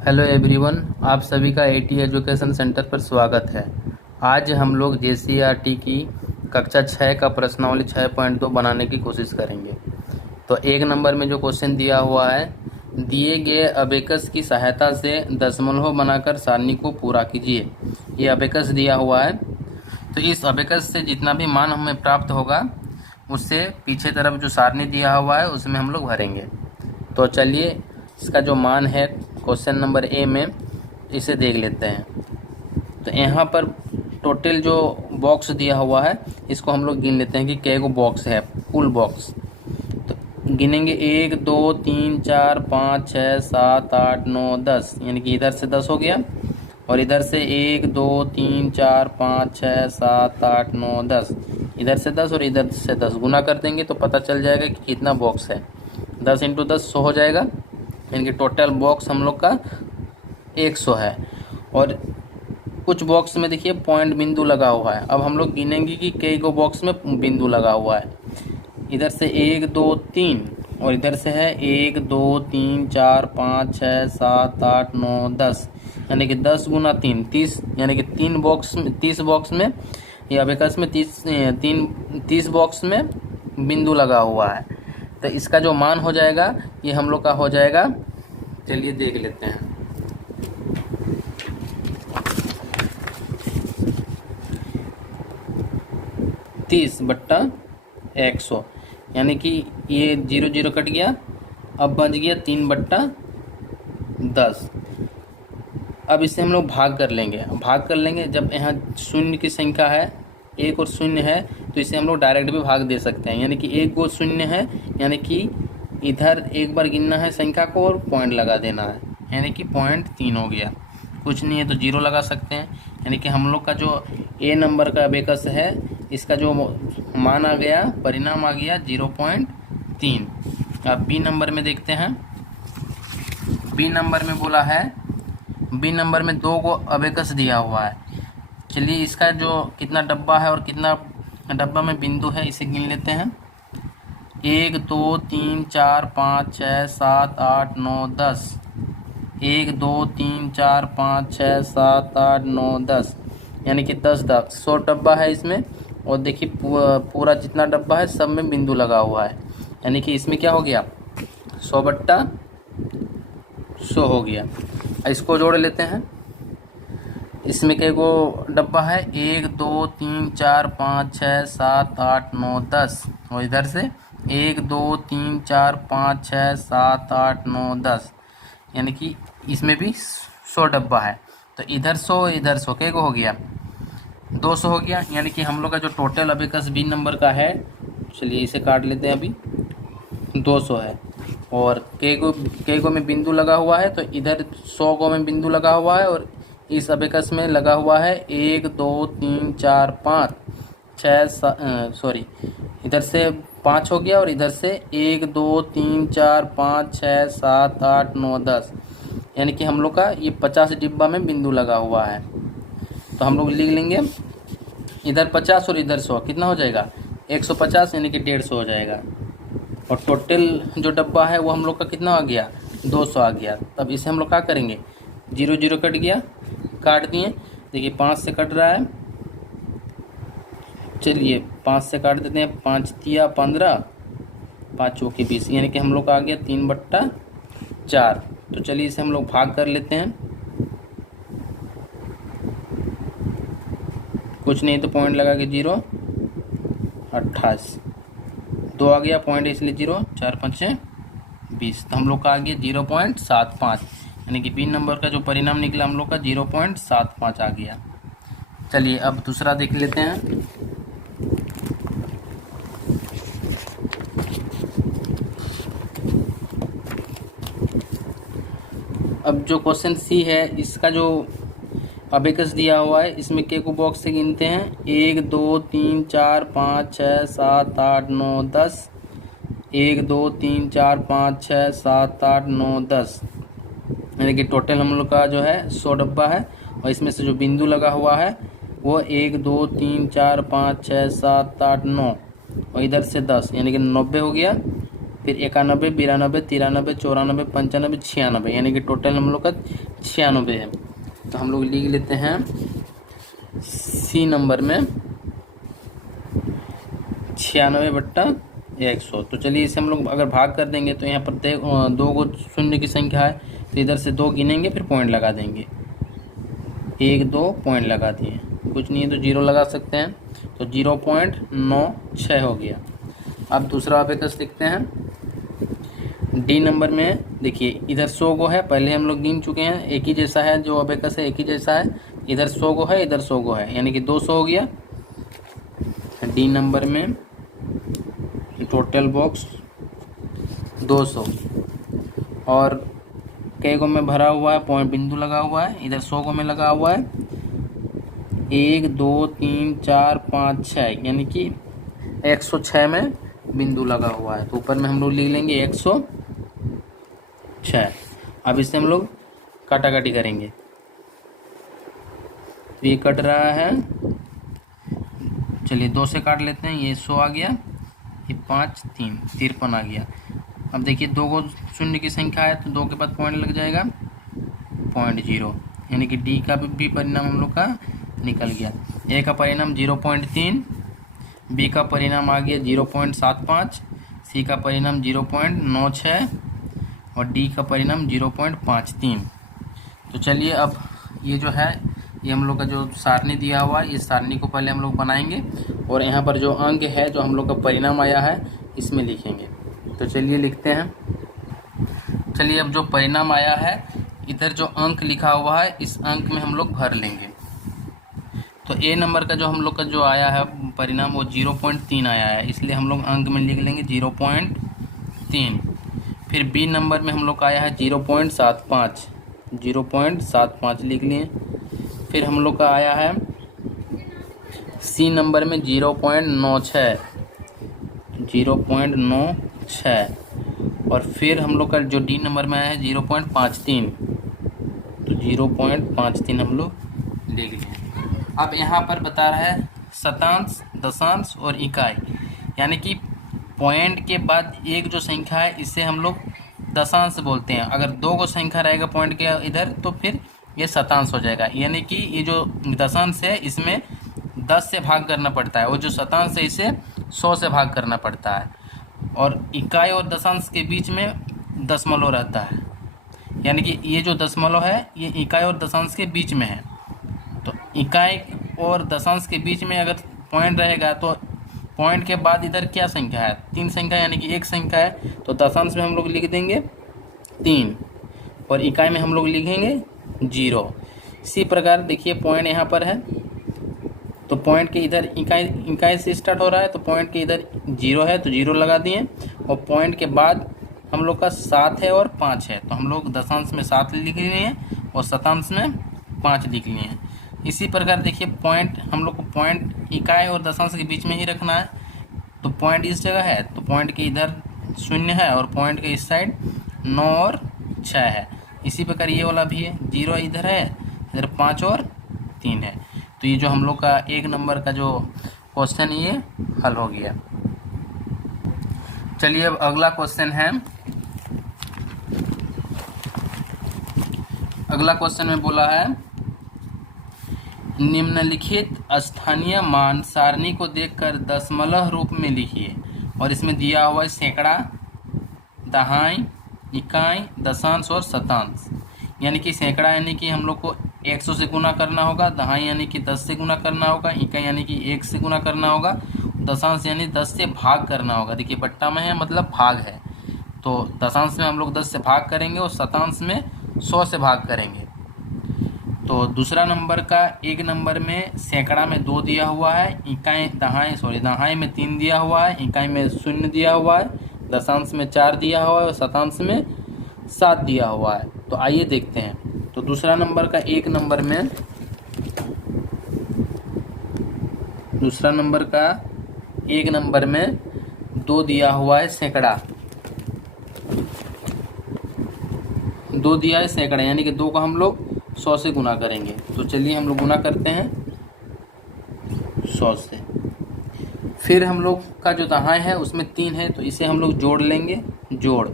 Hello everyone, आप सभी का एटी एजुकेशन सेंटर पर स्वागत है। आज हम लोग जेसीईआरटी की कक्षा 6 का प्रश्नावली 6.2 बनाने की कोशिश करेंगे। तो एक नंबर में जो क्वेश्चन दिया हुआ है, दिए गए अबेकस की सहायता से दशमलव बनाकर सारणी को पूरा कीजिए। ये अबेकस दिया हुआ है, तो इस अबेकस से जितना भी मान हमें प्राप्त होगा उससे पीछे तरफ जो सारणी दिया हुआ है उसमें हम लोग भरेंगे। तो चलिए इसका जो मान है क्वेश्चन नंबर ए में, इसे देख लेते हैं। तो यहाँ पर टोटल जो बॉक्स दिया हुआ है इसको हम लोग गिन लेते हैं कि कै गो बॉक्स है, फुल बॉक्स। तो गिनेंगे 1 2 3 4 5 6 7 8 9 10, यानी कि इधर से 10 हो गया और इधर से 1 2 3 4 5 6 7 8 9 10, इधर से 10 और इधर से 10 गुना कर देंगे तो पता चल जाएगा कि कितना बॉक्स है। 10 × 10 100 हो जाएगा, यानी कि टोटल बॉक्स हम लोग का 100 है। और कुछ बॉक्स में देखिए पॉइंट बिंदु लगा हुआ है। अब हम लोग गिनेंगे कि कई गो बॉक्स में बिंदु लगा हुआ है। इधर से 1 2 3 और इधर से है 1 2 3 4 5 6 7 8 9 10, यानी कि 10 × 3 30, यानी कि 30 बॉक्स में या अबेकस में 30 बॉक्स में बिंदु लगा हुआ है। तो इसका जो मान हो जाएगा ये हम लोग का हो जाएगा, चलिए देख लेते हैं। तीस बट्टा 100, यानी कि ये 0 0 कट गया, अब बच गया 3/10। अब इसे हम लोग भाग कर लेंगे। जब यहाँ शून्य की संख्या है, 1 और 0 है, तो इसे हम लोग डायरेक्ट भी भाग दे सकते हैं। यानी कि 1 को 0 है, यानी कि इधर एक बार गिनना है संख्या को और पॉइंट लगा देना है, यानी कि 0.3 हो गया। कुछ नहीं है तो 0 लगा सकते हैं, यानी कि हम लोग का जो ए नंबर का अबेकस है इसका जो मान आ गया, परिणाम आ गया 0.3। अब बी नंबर में देखते हैं। बी नंबर में बोला है, बी नंबर में 2 को अबेकस दिया हुआ है। चलिए इसका जो कितना डब्बा है और कितना डब्बा में बिंदु है इसे गिन लेते हैं। 1 2 3 4 5 6 7 8 9 10, 1 2 3 4 5 6 7 8 9 10, यानी कि 10 100 डब्बा है इसमें। और देखिए पूरा जितना डब्बा है सब में बिंदु लगा हुआ है, यानी कि इसमें क्या हो गया, 100/100 हो गया। इसको जोड़ लेते हैं। इसमें कई गो डब्बा है, 1 2 3 4 5 6 7 8 9 10, और इधर से 1 2 3 4 5 6 7 8 9 10, यानी कि इसमें भी 100 डब्बा है। तो इधर 100 इधर 100 कई गो हो गया, 200 हो गया। यानी कि हम लोग का जो टोटल अबेकस बी नंबर का है, चलिए इसे काट लेते हैं, अभी 200 है। और कई गो में बिंदु लगा हुआ है, तो इधर 100 गो में बिंदु लगा हुआ है और इस अबेकस में लगा हुआ है 1 2 3 4 5 6 सॉरी, इधर से 5 हो गया और इधर से 1 2 3 4 5 6 7 8 9 10, यानी कि हम लोग का ये 50 डिब्बा में बिंदु लगा हुआ है। तो हम लोग लिख लेंगे इधर 50 और इधर 100, कितना हो जाएगा 150, यानी कि 150 हो जाएगा। और टोटल जो डब्बा है वो हम लोग का कितना आ गया, 200 आ गया। तब इसे हम लोग क्या करेंगे, 0 0 कट गया, काट दिए। देखिए 5 से कट रहा है, चलिए 5 से काट देते हैं। 5 तिया 15, 5 चौके 20, यानी कि हम लोग का आ गया 3/4। तो चलिए इसे हम लोग भाग कर लेते हैं। कुछ नहीं तो पॉइंट लगा के 0 28, 2 आ गया पॉइंट, इसलिए 0 4 5 20, तो हम लोग का आ गया 0.75, यानी कि बी नंबर का जो परिणाम निकला हम लोग का 0.75 आ गया। चलिए अब दूसरा देख लेते हैं। अब जो क्वेश्चन सी है इसका जो अबेकस दिया हुआ है, इसमें के को बॉक्स से गिनते हैं। 1 2 3 4 5 6 7 8 9 10, 1 2 3 4 5 6 7 8 9 10, यानी कि टोटल हम लोग का जो है 100 डब्बा है। और इसमें से जो बिंदु लगा हुआ है वो 1 2 3 4 5 6 7 8 9, और इधर से 10, यानी कि 90 हो गया। फिर 91, 92, 93, 94, 95, 96, यानी कि टोटल हम लोग का 96 है। तो हम लोग लिख लेते हैं सी नंबर में 96/100। तो चलिए इसे हम लोग अगर भाग कर देंगे तो यहाँ पर 2 को शून्य की संख्या है, तो इधर से 2 गिनेंगे, फिर पॉइंट लगा देंगे। 1, 2 पॉइंट लगा दिए, कुछ नहीं है तो 0 लगा सकते हैं। तो 0.96 हो गया। अब दूसरा अबेकस लिखते हैं। डी नंबर में देखिए इधर 100 गो है, पहले हम लोग गिन चुके हैं, एक ही जैसा है, जो अबेकस है एक ही जैसा है। इधर 100 गो है, इधर 100 गो है, यानी कि 200 हो गया। डी नंबर में टोटल बॉक्स 200 और कई गो में भरा हुआ है, पॉइंट बिंदु लगा हुआ है, इधर 100 गो में लगा हुआ है। 1, 2, 3, 4, 5, 6, यानी कि 106 में बिंदु लगा हुआ है। तो ऊपर में हम लोग लिख लेंगे 106। अब इससे हम लोग काटाकाटी करेंगे, तो ये कट रहा है, चलिए 2 से काट लेते हैं। ये 100 आ गया, ये 5, 3, 53 आ गया। अब देखिए 2 को शून्य की संख्या है, तो 2 के बाद पॉइंट लग जाएगा 0.0, यानी कि डी का भी परिणाम हम लोग का निकल गया। ए का परिणाम 0.3, बी का परिणाम आ गया 0.75, सी का परिणाम 0.96 और डी का परिणाम 0.53। तो चलिए अब ये जो है, ये हम लोग का जो सारणी दिया हुआ है, इस सारणी को पहले हम लोग बनाएंगे और यहाँ पर जो अंक है, जो हम लोग का परिणाम आया है, इसमें लिखेंगे। तो चलिए लिखते हैं। चलिए अब जो परिणाम आया है, इधर जो अंक लिखा हुआ है, इस अंक में हम लोग भर लेंगे। तो ए नंबर का जो हम लोग का जो आया है परिणाम, वो 0.3 आया है, इसलिए हम लोग अंक में लिख लेंगे 0.3। फिर बी नंबर में हम लोग का आया है 0.75, 0.75 लिख लिए। फिर हम लोग का आया है सी नंबर में 0.96, 0.96 और फिर हम लोग का जो डी नंबर में आया है 0.53, तो 0.53 हम लोग लिख लिए। अब यहाँ पर बता रहा है शतांश, दशांश और इकाई, यानी कि पॉइंट के बाद एक जो संख्या है, इसे हम लोग दशांश बोलते हैं। अगर 2 को संख्या रहेगा पॉइंट के इधर, तो फिर ये शतांश हो जाएगा। यानी कि ये जो दशांश है, इसमें 10 से भाग करना पड़ता है, और जो शतांश है, इसे 100 से भाग करना पड़ता है। और इकाई और दशांश के बीच में दशमलव रहता है, यानी कि ये जो दशमलव है, ये इकाई और दशांश के बीच में है। तो इकाई और दशांश के बीच में अगर पॉइंट रहेगा, तो पॉइंट के बाद इधर क्या संख्या है, 3 संख्या, यानी कि 1 संख्या है। तो दशांश में हम लोग लिख देंगे 3 और इकाई में हम लोग लिखेंगे 0। इसी प्रकार देखिए पॉइंट यहाँ पर है, तो पॉइंट के इधर इकाई से स्टार्ट हो रहा है, तो पॉइंट के इधर 0 है, तो 0 लगा दिए। और पॉइंट के बाद हम लोग का 7 है और 5 है, तो हम लोग दशांश में 7 लिख लिए हैं और शतांश में 5 लिख लिए हैं। इसी प्रकार देखिए पॉइंट हम लोग को पॉइंट इकाई और दशांश के बीच में ही रखना है। तो पॉइंट इस जगह है, तो पॉइंट के इधर 0 है और पॉइंट के इस साइड 9 और 6 है। इसी प्रकार ये वाला भी है, 0 इधर है, इधर 5 और 3 है। तो ये जो हम लोग का 1 नंबर का जो क्वेश्चन, ये हल हो गया। चलिए अब अगला क्वेश्चन है। अगला क्वेश्चन में बोला है, निम्नलिखित स्थानीय मान सारणी को देखकर दशमलव रूप में लिखिए। और इसमें दिया हुआ है सैकड़ा, दहाई, इकाई, दशांश और शतांश। यानी कि सैकड़ा यानी कि हम लोग को 100 से गुना करना होगा, दहाई यानी कि 10 से गुना करना होगा, इकाई यानी कि 1 से गुना करना होगा, दशांश यानी 10 से भाग करना होगा। देखिए बट्टा में है, मतलब भाग है, तो दशांश में हम लोग 10 से भाग करेंगे और शतांश में 100 से भाग करेंगे। तो दूसरा नंबर का 1 नंबर में सैकड़ा में 2 दिया हुआ है, दहाई में 3 दिया हुआ है, इकाई में 0 दिया हुआ है, दशांश में 4 दिया हुआ है और शतांश में 7 दिया हुआ है। तो आइए देखते हैं। तो दूसरा नंबर का 1 नंबर में, दूसरा नंबर का 1 नंबर में 2 दिया हुआ है सैकड़ा, 2 दिया है सैकड़ा, यानी कि 2 को हम लोग 100 से गुना करेंगे। तो चलिए हम लोग गुना करते हैं 100 से। फिर हम लोग का जो दहाई है उसमें 3 है, तो इसे हम लोग जोड़ लेंगे जोड़।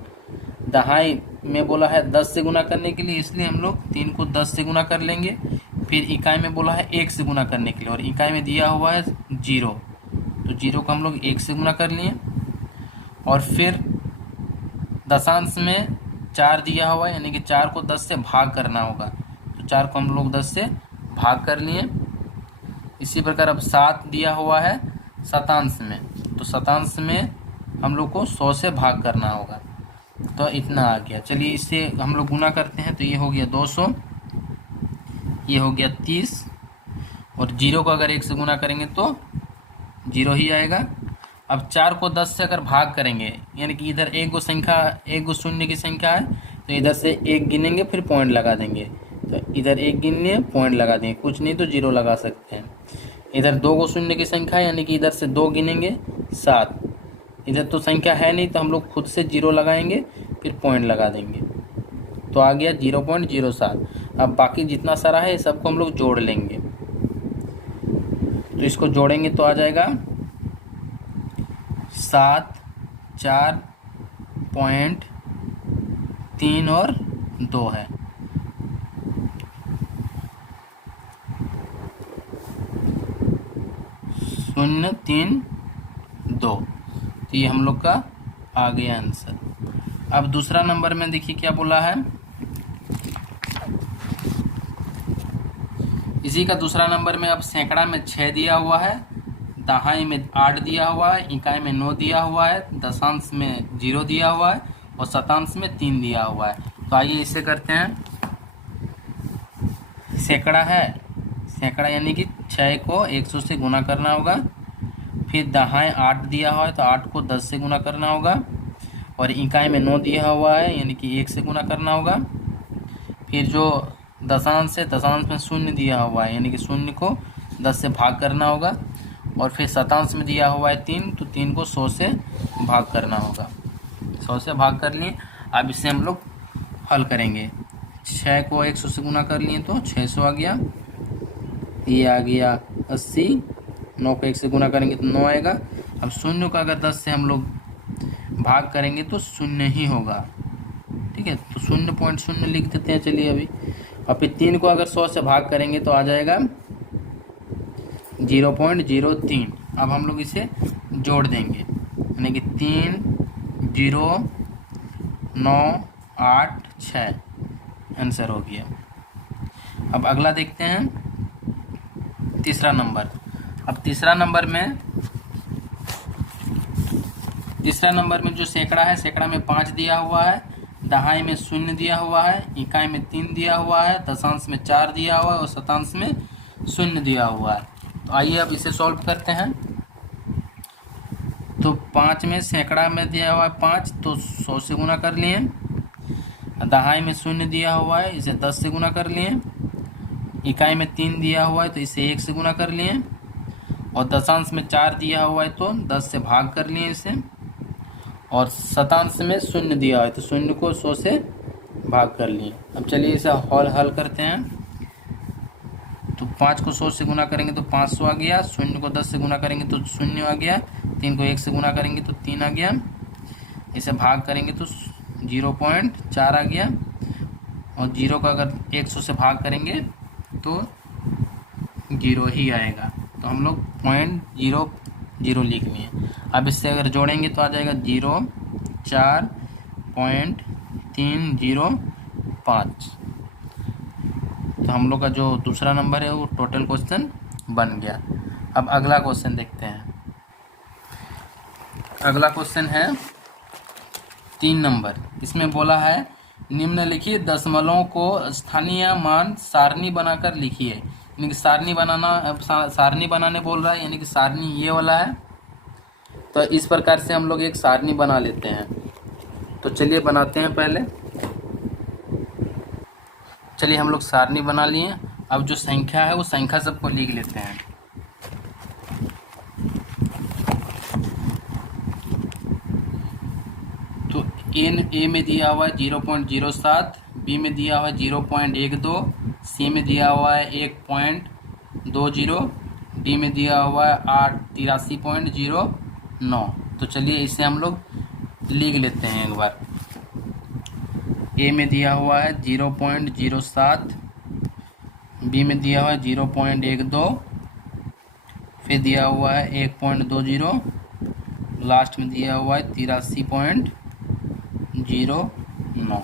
दहाई में बोला है 10 से गुना करने के लिए, इसलिए हम लोग 3 को 10 से गुना कर लेंगे। फिर इकाई में बोला है 1 से गुना करने के लिए, और इकाई में दिया हुआ है 0, तो 0 को हम लोग 1 से गुना कर लिए। और फिर दशांश में 4 दिया हुआ है, यानी कि 4 को 10 से भाग करना होगा, तो 4 को हम लोग 10 से भाग कर लिए। इसी प्रकार अब 7 दिया हुआ है शतांश में, तो शतांश में हम लोग को 100 से भाग करना होगा, तो इतना आ गया। चलिए इससे हम लोग गुना करते हैं, तो ये हो गया 200, ये हो गया 30, और 0 को अगर 1 से गुना करेंगे तो 0 ही आएगा। अब 4 को 10 से अगर भाग करेंगे, यानी कि इधर एक गो शून्य की संख्या है, तो इधर से 1 गिनेंगे फिर पॉइंट लगा देंगे, तो इधर 1 गिनिए पॉइंट लगा देंगे, कुछ नहीं तो 0 लगा सकते हैं। इधर 2 गो शून्य की संख्या है, यानी कि इधर से 2 गिनेंगे 7, इधर तो संख्या है नहीं, तो हम लोग खुद से 0 लगाएंगे फिर पॉइंट लगा देंगे, तो आ गया 0.07। अब बाकी जितना सारा है सबको हम लोग जोड़ लेंगे, तो इसको जोड़ेंगे तो आ जाएगा 7, 4.3 और 2 है, शून्य 3 2, तो ये हम लोग का आ गया आंसर। अब दूसरा नंबर में देखिए क्या बोला है, इसी का दूसरा नंबर में अब सैकड़ा में 6 दिया हुआ है, दहाई में 8 दिया हुआ है, इकाई में 9 दिया हुआ है, दशांश में 0 दिया हुआ है, और शतांश में 3 दिया हुआ है। तो आइए इसे करते हैं। सैकड़ा है, सैकड़ा यानी कि 6 को 100 से गुना करना होगा। फिर दहाई 8 दिया हुआ है, तो 8 को 10 से गुना करना होगा, और इकाई में 9 दिया हुआ है, यानी कि 1 से गुना करना होगा। फिर जो दशांश है, दशांश में 0 दिया हुआ है, यानी कि 0 को 10 से भाग करना होगा। और फिर शतांश में दिया हुआ है 3, तो 3 को 100 से भाग करना होगा, 100 से भाग कर लिए। अब इसे हम लोग हल करेंगे। 6 को 100 से गुना कर लिए तो 600 आ गया, ये आ गया 80, 9 को 1 से गुना करेंगे तो 9 आएगा। अब 0 का अगर 10 से हम लोग भाग करेंगे तो 0 ही होगा, ठीक है, तो 0.0 लिख देते हैं। चलिए अभी, और फिर 3 को अगर 100 से भाग करेंगे तो आ जाएगा 0.03। अब हम लोग इसे जोड़ देंगे, यानी कि 3 0 9 8 6 आंसर हो गया। अब अगला देखते हैं, तीसरा नंबर। अब तीसरा नंबर में जो सैकड़ा है, सैकड़ा में 5 दिया हुआ है, दहाई में 0 दिया हुआ है, इकाई में 3 दिया हुआ है, दशांश में 4 दिया हुआ है, और शतांश में 0 दिया हुआ है। तो आइए अब इसे सॉल्व करते हैं। तो 5 में सैकड़ा में दिया हुआ है 5, तो 100 से गुना कर लिए। दहाई में 0 दिया हुआ है, इसे 10 से गुना कर लिए। इकाई में 3 दिया हुआ है, तो इसे 1 से गुना कर लिए। और दशांश में 4 दिया हुआ है, तो 10 से भाग कर लिए इसे। और शतांश में 0 दिया हुआ है, तो 0 को 100 से भाग कर लिए। अब चलिए इसे हल करते हैं। तो 5 को 100 से गुना करेंगे तो 500 आ गया, 0 को 10 से गुना करेंगे तो 0 आ गया, 3 को 1 से गुना करेंगे तो 3 आ गया, इसे भाग करेंगे तो 0.4 आ गया, और 0 का अगर 100 से भाग करेंगे तो 0 ही आएगा, तो हम लोग 0.00 लिख लिए। अब इससे अगर जोड़ेंगे तो आ जाएगा 04.305। तो हम लोग का जो दूसरा नंबर है वो टोटल क्वेश्चन बन गया। अब अगला क्वेश्चन देखते हैं। अगला क्वेश्चन है 3 नंबर। इसमें बोला है निम्नलिखित दशमलवों को स्थानीय मान सारणी बनाकर लिखिए। यानी कि सारणी बनाने बोल रहा है, यानी कि सारणी ये वाला है। तो इस प्रकार से हम लोग एक सारणी बना लेते हैं। तो चलिए बनाते हैं पहले। चलिए हम लोग सारणी बना लिए। अब जो संख्या है वो संख्या सबको लिख लेते हैं। तो ए में दिया हुआ है 0.07, बी में दिया हुआ है 0.12, सी में दिया हुआ है 1.20, डी में दिया हुआ है 83.09। तो चलिए इसे हम लोग लिख लेते हैं एक बार। ए में दिया हुआ है 0.07, बी में दिया हुआ है 0.12, फिर दिया हुआ है 1.20, लास्ट में दिया हुआ है 83.09।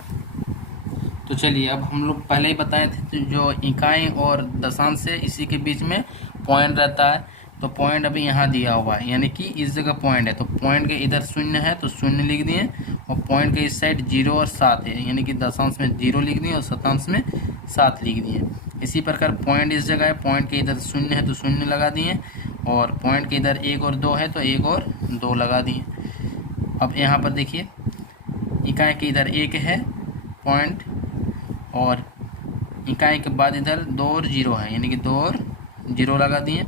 तो चलिए अब हम लोग पहले ही बताए थे तो जो इकाई और दशांश है इसी के बीच में पॉइंट रहता है। तो पॉइंट अभी यहाँ दिया हुआ है, यानी कि इस जगह पॉइंट है, तो पॉइंट के इधर शून्य है तो शून्य लिख दिए, और पॉइंट के इस साइड 0 और 7 है, यानी कि दशांश में 0 लिख दिए और शतांश में 7 लिख दिए। इसी प्रकार पॉइंट इस जगह है, पॉइंट के इधर शून्य है तो शून्य लगा दिए, और पॉइंट के इधर 1 और 2 है तो 1 और 2 लगा दिए। अब यहाँ पर देखिए इकाई के इधर 1 है पॉइंट, और इकाई के बाद इधर 2 और 0 है, यानी कि 2 और 0 लगा दिए।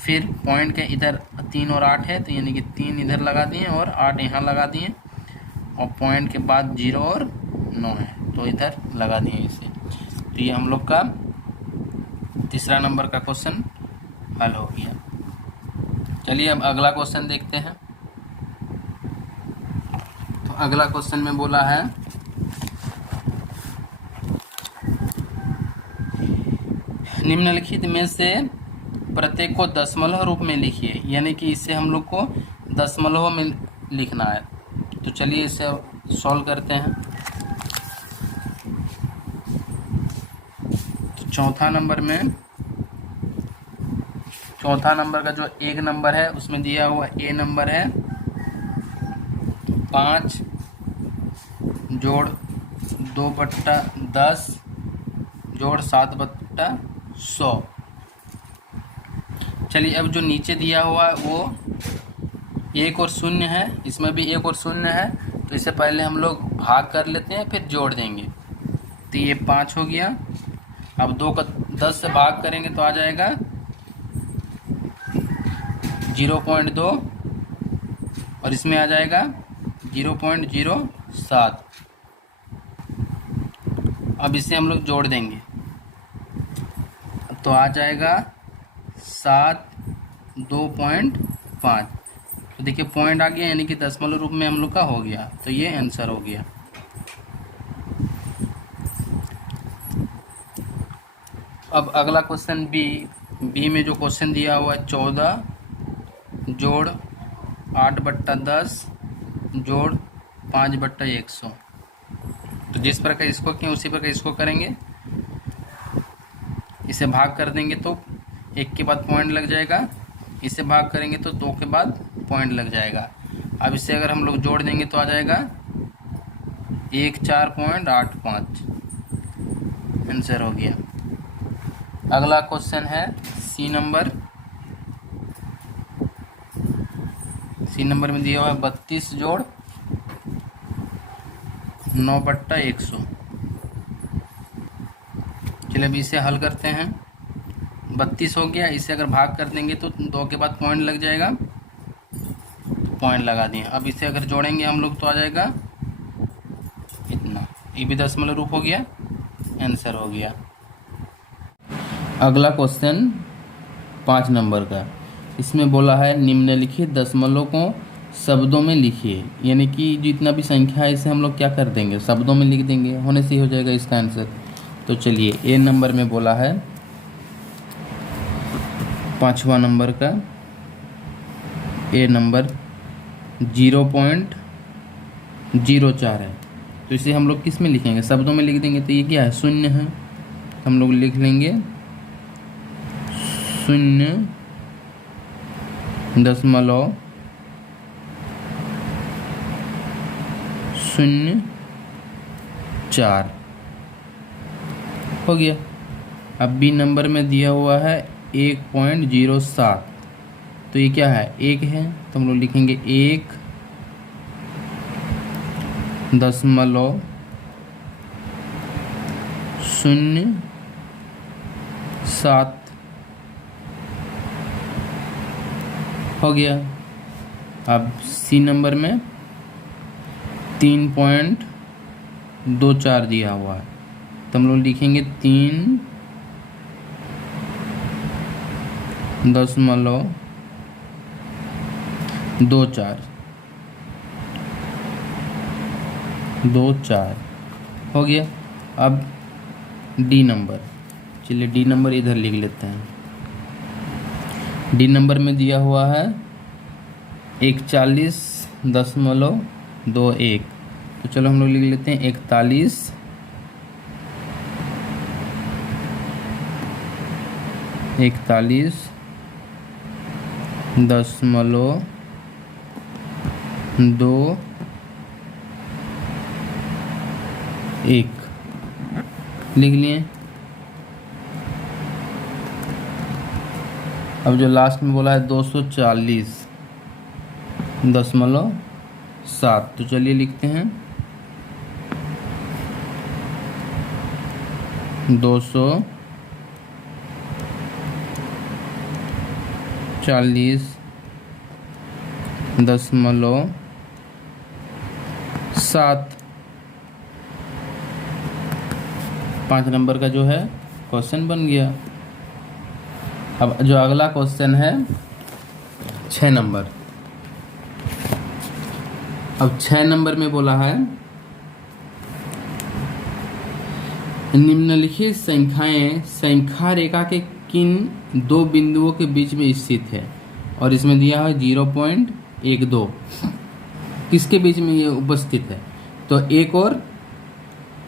फिर पॉइंट के इधर 3 और 8 है तो यानी कि 3 इधर लगा दिए और 8 यहाँ लगा दिए, और पॉइंट के बाद 0 और 9 है तो इधर लगा दिए इसे। तो ये हम लोग का तीसरा नंबर का क्वेश्चन हल हो गया। चलिए अब अगला क्वेश्चन देखते हैं। तो अगला क्वेश्चन में बोला है निम्नलिखित में से प्रत्येक को दशमलव रूप में लिखिए, यानी कि इसे हम लोग को दशमलव में लिखना है। तो चलिए इसे सॉल्व करते हैं। तो चौथा नंबर का जो 1 नंबर है उसमें दिया हुआ ए नंबर है 5 जोड़ 2/10 जोड़ 7/100। चलिए अब जो नीचे दिया हुआ है वो 1 और 0 है, इसमें भी 1 और 0 है, तो इसे पहले हम लोग भाग कर लेते हैं फिर जोड़ देंगे। तो ये 5 हो गया। अब 2 का 10 से भाग करेंगे तो आ जाएगा 0.2, और इसमें आ जाएगा 0.07। अब इसे हम लोग जोड़ देंगे तो आ जाएगा 7 2.5। तो देखिए पॉइंट आ गया, यानी कि दशमलव रूप में हम लोग का हो गया, तो ये आंसर हो गया। अब अगला क्वेश्चन बी में जो क्वेश्चन दिया हुआ है 14 जोड़ 8/10 जोड़ 5/100। तो जिस प्रकार इसको किए उसी प्रकार इसको करेंगे। इसे भाग कर देंगे तो 1 के बाद पॉइंट लग जाएगा, इसे भाग करेंगे तो 2 के बाद पॉइंट लग जाएगा। अब इसे अगर हम लोग जोड़ देंगे तो आ जाएगा 14.85, आंसर हो गया। अगला क्वेश्चन है सी नंबर में दिया हुआ है 32 जोड़ 9/100। चलिए अभी इसे हल करते हैं। 32 हो गया, इसे अगर भाग कर देंगे तो 2 के बाद पॉइंट लग जाएगा, तो पॉइंट लगा दिए। अब इसे अगर जोड़ेंगे हम लोग तो आ जाएगा इतना, ये भी दशमलव रूप हो गया, आंसर हो गया। अगला क्वेश्चन 5 नंबर का, इसमें बोला है निम्नलिखित दशमलव को शब्दों में लिखिए, यानी कि जितना भी संख्या है इसे हम लोग क्या कर देंगे, शब्दों में लिख देंगे, होने से ही हो जाएगा इसका आंसर। तो चलिए ए नंबर में बोला है 5वां नंबर का ए नंबर 0.04 है, तो इसे हम लोग किस में लिखेंगे, शब्दों में लिख देंगे। तो ये क्या है, शून्य है, हम लोग लिख लेंगे 0.04 हो गया। अब बी नंबर में दिया हुआ है 1.07, तो ये क्या है, 1 है, तो हम लोग लिखेंगे 1.07 हो गया। अब सी नंबर में 3.24 दिया हुआ है, तो हम लोग लिखेंगे 3.24। 2 4 हो गया। अब डी नंबर, चलिए डी नंबर इधर लिख लेते हैं। डी नंबर में दिया हुआ है 41.21, तो चलो हम लोग लिख लेते हैं 41.21 लिख लिए। अब जो लास्ट में बोला है 240.7, तो चलिए लिखते हैं 240.7 5 नंबर का जो है क्वेश्चन बन गया। अब जो अगला क्वेश्चन है 6 नंबर। अब 6 नंबर में बोला है निम्नलिखित संख्याएं संख्या रेखा के किन दो बिंदुओं के बीच में स्थित है, और इसमें दिया है 0.12 किसके बीच में ये उपस्थित है, तो 1 और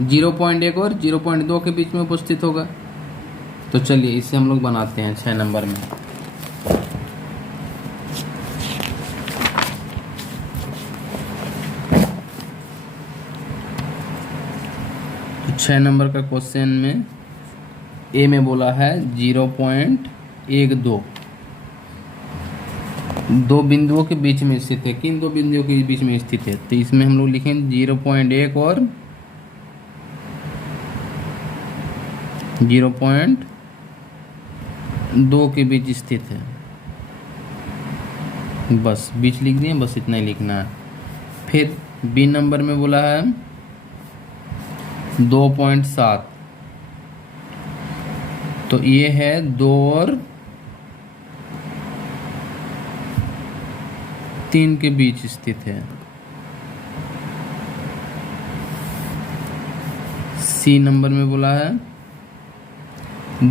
0.1 और 0.2 के बीच में उपस्थित होगा। तो चलिए इसे हम लोग बनाते हैं 6 नंबर में। तो 6 नंबर का क्वेश्चन में ए में बोला है 0.12 दो बिंदुओं के बीच में स्थित है। किन दो बिंदुओं के बीच में स्थित है, तो इसमें हम लोग लिखेंगे 0.1 और 0.2 के बीच स्थित है। बस बीच लिख दिए, बस इतना ही लिखना है। फिर बी नंबर में बोला है 2.7, तो ये है 2 और 3 के बीच स्थित है। सी नंबर में बोला है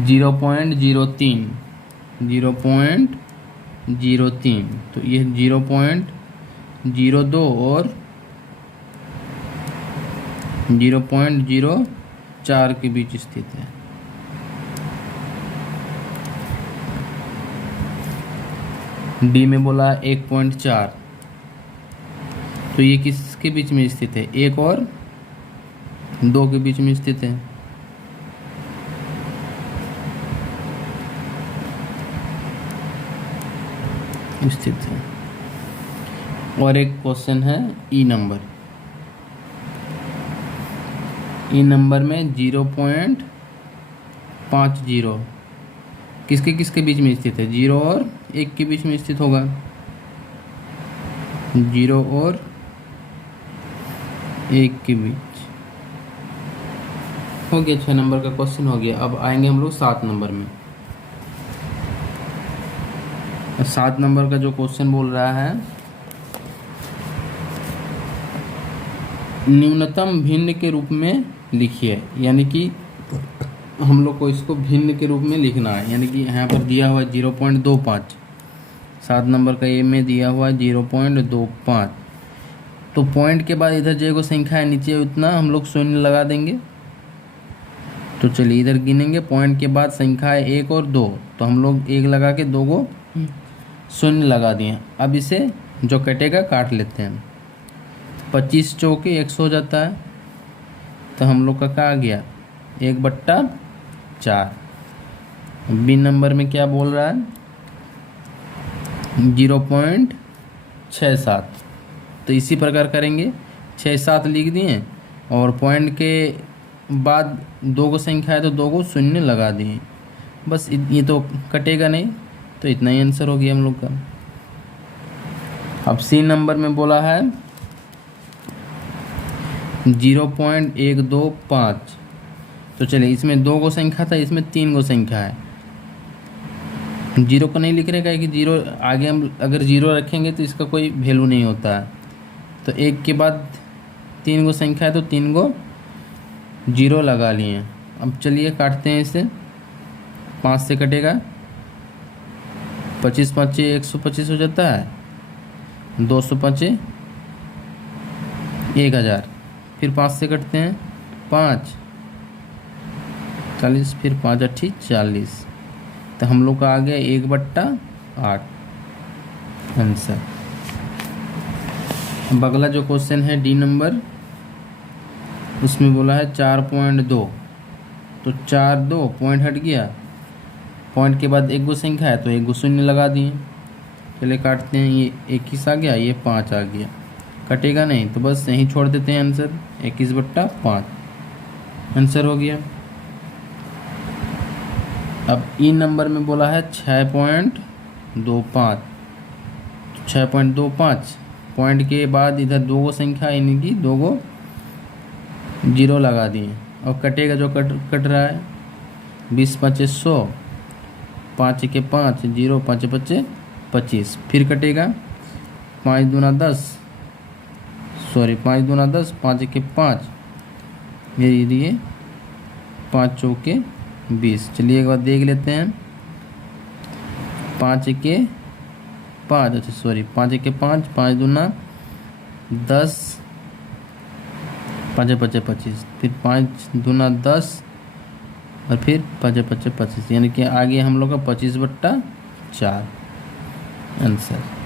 0.03, तो ये 0.02 और 0.04 के बीच स्थित है। डी में बोला 1.4, तो ये किसके बीच में स्थित है, 1 और 2 के बीच में स्थित है। स्थित है। और एक क्वेश्चन है ई नंबर। ई नंबर में 0.50 किसके किसके बीच में स्थित है, 0 और 1 के बीच में स्थित होगा। 0 और 1 के बीच हो गया। 6 नंबर का क्वेश्चन हो गया। अब आएंगे हम लोग 7 नंबर में। 7 नंबर का जो क्वेश्चन बोल रहा है न्यूनतम भिन्न के रूप में लिखिए, यानी कि हम लोग को इसको भिन्न के रूप में लिखना है। यानी कि यहाँ पर दिया हुआ 0.25, 7 नंबर का ए में दिया हुआ 0.25, तो पॉइंट के बाद इधर जो संख्या है नीचे उतना हम लोग शून्य लगा देंगे। तो चलिए इधर गिनेंगे, पॉइंट के बाद संख्या है 1 और 2, तो हम लोग 1 लगा के 2 को शून्य लगा दिए। अब इसे जो कटेगा काट लेते हैं। 25 चौके 100 हो जाता है, तो हम लोग का क्या आ गया 1/4। बी नंबर में क्या बोल रहा है 0.67, तो इसी प्रकार करेंगे। 6-7 लिख दिए और पॉइंट के बाद 2 को संख्या है तो 2 को शून्य लगा दिए। बस ये तो कटेगा नहीं, तो इतना ही आंसर हो गया हम लोग का। अब सी नंबर में बोला है 0.125, तो चलिए इसमें 2 को संख्या था, इसमें 3 को संख्या है। 0 को नहीं लिख रहे कि 0 आगे हम अगर 0 रखेंगे तो इसका कोई वैल्यू नहीं होता है। तो 1 के बाद 3 गो संख्या है तो 3 गो जीरो लगा लिए। अब चलिए काटते हैं इसे। 5 से कटेगा 25 5 125 हो जाता है। 200 5 1000। फिर 5 से कटते हैं 5 40, फिर 5 8 40। तो हम लोग का आ गया 1/8 आंसर। अब अगला जो क्वेश्चन है डी नंबर, उसमें बोला है 4.2। तो 4 2 पॉइंट हट गया, पॉइंट के बाद 1 गो संख्या है तो 1 गो शून्य लगा दिए। चलिए काटते हैं। ये 21 आ गया, ये 5 आ गया, कटेगा नहीं तो बस यहीं छोड़ देते हैं आंसर। 21/5 आंसर हो गया। अब ई नंबर में बोला है 6.25। 6.25 पॉइंट के बाद इधर 2 गो संख्या यानी कि 2 गो जीरो लगा दिए। और कटेगा जो कट रहा है 20 5 100, 5 के 5 0, 5 5 25। फिर कटेगा 5 दूना 10, 5 दूना 10, 5 के 5, ये 5 चौके 20। चलिए एक बार देख लेते हैं। 5 के 5, अच्छा 5 के 5, 5 दूना 10, 5 5 25। फिर 5 दूना 10 और फिर 5 5 25, यानी कि आगे हम लोग का 25/4 आंसर।